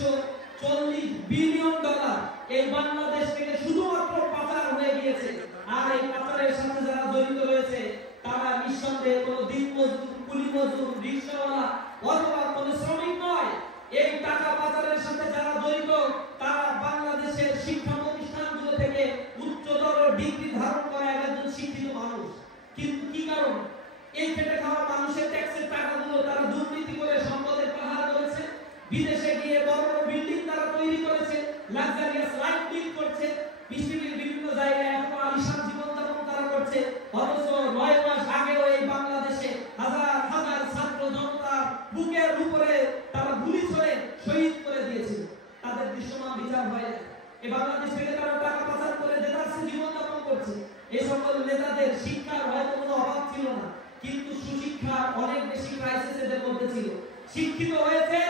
$240 billion এই বাংলাদেশ থেকে শুধুমাত্র পাচার হয়ে গিয়েছে। আর এই পাচারের সাথে যারা জড়িত রয়েছে তারা নিঃসন্দেহে কোনো দিনমজুর, কুলি মজদুর, রিকশাওয়ালা অথবা কোনো শ্রমিক নয়। এই টাকা পাচারের সাথে যারা জড়িত তারা বাংলাদেশের শিক্ষা প্রতিষ্ঠানগুলো থেকে উচ্চতর ডিগ্রি ধারণ করা একজন শিক্ষিত মানুষ। কিন্তু কি কারণ? এই খেটে খাওয়া মানুষের ট্যাক্সের টাকাগুলো তারা দুর্নীতি করে সম্পদের পাহাড় করেছে, বিদেশে গিয়ে বড় বড় বিল্ডিং তারা তৈরি করেছে, লাক্সারিয়াস লাইফ লিড করছে, পৃথিবীর বিভিন্ন জায়গায় এখন আলিশান জীবনযাপন তারা করছে। অথচ 9 মাস আগেও এই বাংলাদেশে হাজার হাজার ছাত্র জনতার বুকের উপরে তারা গুলি ছুড়ে শহীদ করে দিয়েছিল। তাদের দৃশ্যমান বিচার হয় না। এই বাংলাদেশ থেকে তারা টাকা পাচার করে দেদারসে জীবনযাপন করছে। এই সকল নেতাদের শিক্ষার হয়তো কোনো অভাব ছিল না, কিন্তু সুশিক্ষার অনেক বেশি ক্রাইসিস এদের মধ্যে ছিল। শিক্ষিত হয়েছে,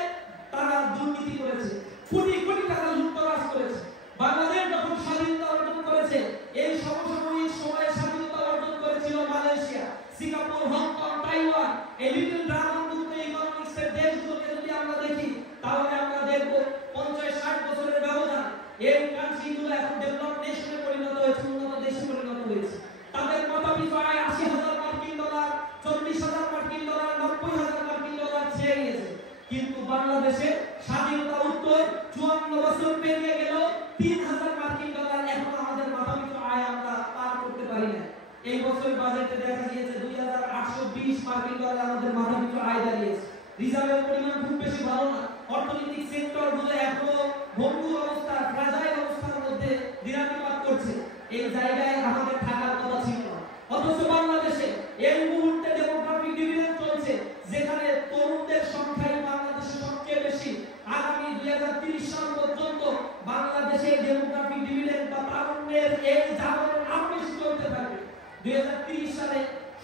তারা দুর্নীতি করেছে, কোটি কোটি টাকা লুটতরাজ করেছে। বাংলাদেশ যখন স্বাধীনতা অর্জন করেছে, এই সমসাময়িক সময়ে স্বাধীনতা অর্জন করেছিল মালয়েশিয়া, সিঙ্গাপুর, হংকং, তাইওয়ান। এই লিটল ড্রাগন মুক্ত ইকোনমিক্সের দেশগুলোকে যদি আমরা দেখি তাহলে আমরা দেখব 50-60 বছরের ব্যবধান এই কান্ট্রিগুলো এখন ডেভেলপ নেশনে পরিণত হয়েছে, উন্নত দেশে পরিণত হয়েছে। তাদের মাথাপিছু আয় $80,000 মার্কিন ডলার, $40,000 মার্কিন ডলার, $90,000 মার্কিন ডলার ছেয়ে গেছে। কিন্তু বাংলাদেশে স্বাধীনতা উত্তর 54 বছর পেরিয়ে গেল, $3,000 মার্কিন ডলার এখন আমাদের মাথাপিছু আয় আমরা পার করতে পারি না। এই বছর বাজেটে দেখা গিয়েছে 2,820 মার্কিন ডলার আমাদের মাথাপিছু আয় দাঁড়িয়েছে। রিজার্ভের পরিমাণ খুব বেশি ভালো না। অর্থনৈতিক সেক্টরগুলো এখনো ভঙ্গুর অবস্থা, ফ্রাজাইল অবস্থার মধ্যে দিনাতিপাত করছে। এই জায়গায় আমাদের থাকার কথা ছিল না। অথচ বাংলাদেশে এই মুহূর্তে ডেমোগ্রাফিক ডিভিডেন্ড চলছে, যেখানে তরুণদের সংখ্যাই বাংলাদেশে সবচেয়ে বেশি। আগামী 2030 সাল পর্যন্ত বাংলাদেশে ডেমোগ্রাফিক ডিভিডেন্ড বা তারুণ্যের এই জাগরণ আরো বেশি চলতে থাকবে। 2030 সালে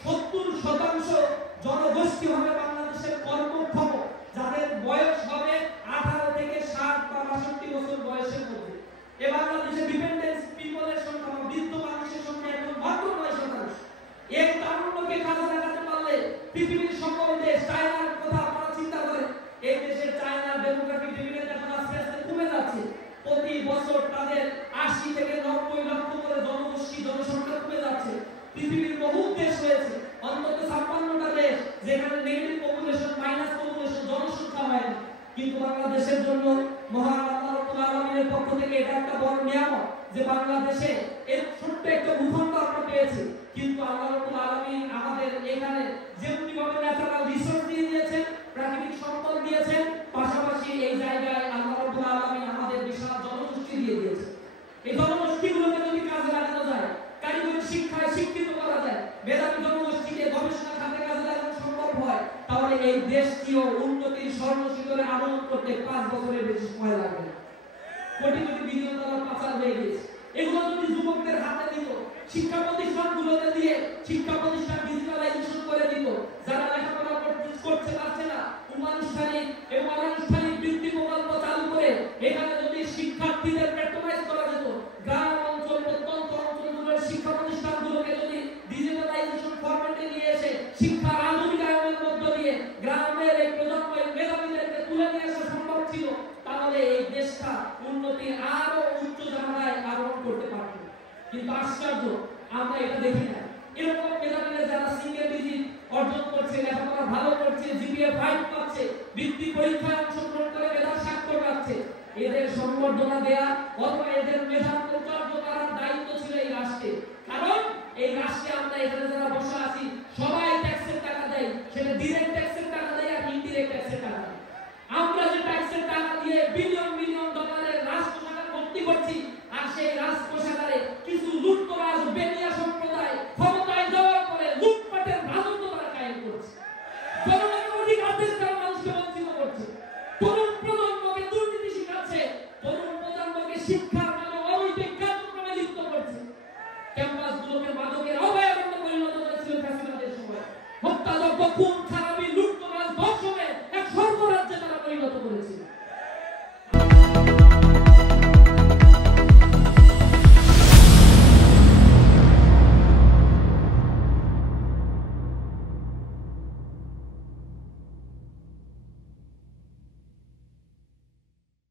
70% জনগোষ্ঠী হবে বাংলাদেশের কর্মক্ষম, যাদের বয়স হবে 18 থেকে 60 বা 62 বছর বয়সের মধ্যে। এ বাংলাদেশে ডিপেন্ডেন্স পিপলের সংখ্যা বা বৃদ্ধ মানুষের সংখ্যা এখন মাত্র 9%। এই তারুণ্যকে কাজে লাগাতে পারলে পৃথিবীর সকল দেশ, চায়নার কথা আপনারা চিন্তা করেন, এই দেশের চায়নার ডেমোগ্রাফিক ডিভিডেন্ড এখন আস্তে আস্তে কমে যাচ্ছে। প্রতি বছর তাদের 80 থেকে 90 লক্ষ করে জনগোষ্ঠী, জনসংখ্যা কমে যাচ্ছে। পৃথিবীর বহু দেশ রয়েছে, অন্তত 56টা দেশ, যেখানে নেগেটিভ পপুলেশন, মাইনাস পপুলেশন, জনসংখ্যা হয় না। কিন্তু বাংলাদেশের জন্য মহান আল্লাহ রাব্বুল আলামিনের পক্ষ থেকে এটা একটা বড় নিয়ামত যে বাংলাদেশে এর ছোট্ট একটা ভূখণ্ড আমরা পেয়েছি। কিন্তু আল্লাহ রাব্বুল আলামিন আমাদের এখানে যেমনি ভাবে ন্যাচারাল রিসোর্স দিয়ে দিয়েছেন, প্রাকৃতিক সম্পদ দিয়েছেন, পাশাপাশি এই জায়গায় আল্লাহ রাব্বুল আলামিন আমাদের বিশাল জনগোষ্ঠী দিয়ে দিয়েছেন। এই জনগোষ্ঠীগুলোকে যদি কাজে লাগানো যায়, কারিগরি শিক্ষায় শিক্ষিত করা যায়, মেধাবী জনগোষ্ঠীকে গবেষণা খাতে কাজে লাগানো সম্ভব হয়, তাহলে এই দেশটিও উন্নতির স্বর্ণশিখরে আরোহণ করতে 5 বছরের বেশি সময় লাগবে না। কোটি কোটি বিলিয়ন ডলার পাচার হয়ে গেছে। এগুলো যদি যুবকদের হাতে দিত, শিক্ষা প্রতিষ্ঠানগুলোতে দিয়ে শিক্ষা প্রতিষ্ঠান ডিজিটালাইজেশন করে দিত, যারা লেখাপড়া করতে পারছে না আনুষ্ঠানিক এবং অনানুষ্ঠানিক বৃত্তি প্রকল্প চালু করে এখানে যদি শিক্ষার্থীদের প্র্যাকটিস করা যেত, গ্রাম অঞ্চল, প্রত্যন্ত অঞ্চলগুলোর শিক্ষা প্রতিষ্ঠানগুলোকে যদি ডিজিটালাইজেশন ফরম্যাটে নিয়ে এসে শিক্ষার আধুনিকায়নের মধ্য দিয়ে গ্রামের এই প্রজন্মের মেধাবীদেরকে তুলে নিয়ে আসা সম্ভব ছিল, তাহলে এই দেশটা উন্নতি আরো উচ্চ জায়গায় আরোহণ করতে পারত। কিন্তু আশ্চর্য, আমরা এটা দেখি না। এরকম মেধাবীরা যারা সিঙ্গেল ডিজিট অর্জন করছে, লেখাপড়া ভালো করছে, জিপিএ 5 পাচ্ছে, বৃত্তি পরীক্ষায় অংশগ্রহণ করে মেধার স্বাক্ষর রাখছে, এদের সম্বর্ধনা দেয়া অথবা এদের মেধার পরিচর্য করার দায়িত্ব ছিল এই রাষ্ট্রে। কারণ এই রাষ্ট্রে আমরা এখানে যারা বসে আছি সবাই